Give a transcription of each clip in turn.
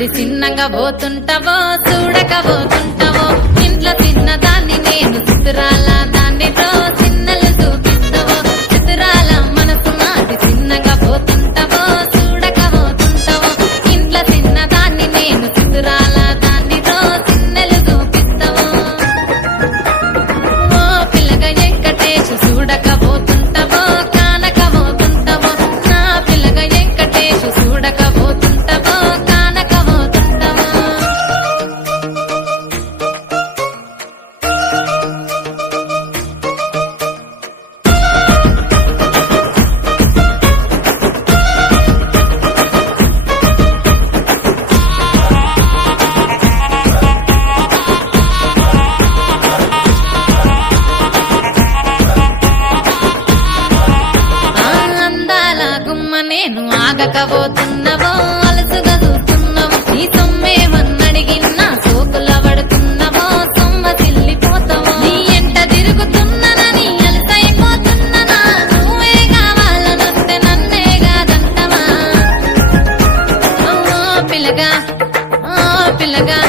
నాది చిన్నగా పోతుంటావో చూడకపోతుంటావో ఇంట్లో చిన్నదాన్ని నేను చిత్రాల దాన్నితో చిన్నలు చూపిస్తావో చిత్రాల మనసు నాది చిన్నగా పోతుంటావో చూడకపోతుంటావో ఇంట్లో చిన్నదాన్ని నేను చిత్రాల దాన్నితో చిన్నలు చూపిస్తావో ఓ పిల్లగా వెంకటేశు చూడకపోతుంటావో కానకపోతుంటావో నా పిల్లగా వెంకటేశు చూడకపోతుంటావో కానకపోతుంటావో అందాల గుమ్మ నేను ఆగకపోతున్నావో అలసుగా చూస్తున్నావో నీ సొమ్మేమన్నడిగిన్నా సోకుల పడుతున్నావో సొమ్మ చిల్లిపోతావో నీ ఎంట తిరుగుతున్నానని అలసైపోతున్నానా నువ్వే కావాలనొస్తే నన్నే కాదంటవా ఓ పిల్లగా ఓ పిల్లగా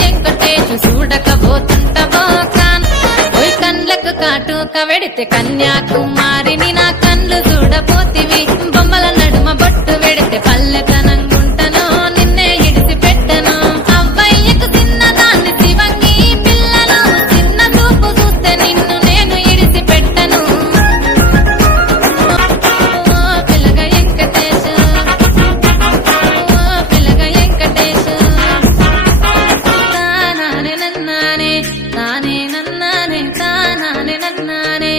వెంకటేశు చూడకపోతుంటావో ఓయ్ కండ్లకు కాటుక వెడితే కన్యాకుమారిని నా కండ్లు చూడపోతివి బొమ్మల నడుమ బొట్టు వెడితే పల్లెతనంగుంటను నిన్నే ఇడిసి పెట్టను అవ్వయ్యకు చిన్నదాన్ని శివంగి పిల్లను చిన్న చూపు చూస్తే నిన్ను నేను ఇడిసి పెట్టను ఓ పిల్లగా వెంకటేశు ఓ పిల్లగా వెంకటేశు తానానే నన్నానే తానే నన్నానే తానానే నన్నానే